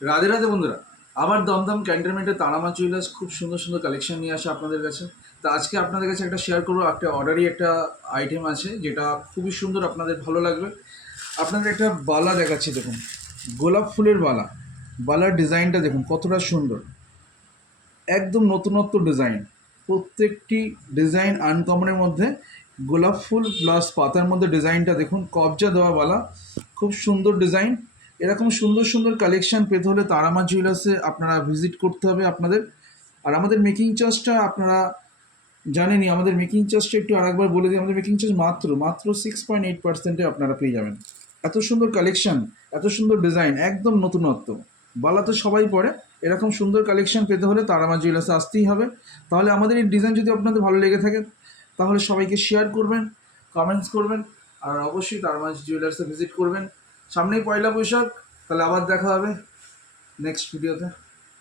রাধে রাধে বন্ধুরা, আবার দমদম ক্যান্টনমেন্টের তারামা জুয়েলার্স খুব সুন্দর সুন্দর কালেকশন নিয়ে আসে আপনাদের কাছে। তো আজকে আপনাদের কাছে একটা শেয়ার করবো, একটা অর্ডারই একটা আইটেম আছে যেটা খুবই সুন্দর, আপনাদের ভালো লাগবে। আপনাদের একটা বালা দেখাচ্ছি, দেখুন গোলাপ ফুলের বালা। বালার ডিজাইনটা দেখুন কতটা সুন্দর, একদম নতুনত্ব ডিজাইন। প্রত্যেকটি ডিজাইন আনকমনের মধ্যে গোলাপ ফুল প্লাস পাতার মধ্যে ডিজাইনটা দেখুন, কবজা দেওয়া বালা, খুব সুন্দর ডিজাইন। এরকম সুন্দর সুন্দর কালেকশন পেতে হলে তারামা জুয়েলার্সে আপনারা ভিজিট করতে হবে আপনাদের। আর আমাদের মেকিং চার্জটা আপনারা জানেনই, আমাদের মেকিং চার্জটা একটু আরেকবার বলে দিই। আমাদের মেকিং চার্জ মাত্র মাত্র 6.8%-এ আপনারা পেয়ে যাবেন। এত সুন্দর কালেকশন, এত সুন্দর ডিজাইন, একদম নতুনত্ব। বালা তো সবাই পরে, এরকম সুন্দর কালেকশন পেতে হলে তারামা জুয়েলার্সে আসতেই হবে। তাহলে আমাদের এই ডিজাইন যদি আপনাদের ভালো লেগে থাকে তাহলে সবাইকে শেয়ার করবেন, কমেন্টস করবেন, আর অবশ্যই তারামা জুয়েলার্সে ভিজিট করবেন। সামনেই পয়লা বৈশাখ, তাহলে আবার দেখা হবে নেক্সট ভিডিওতে।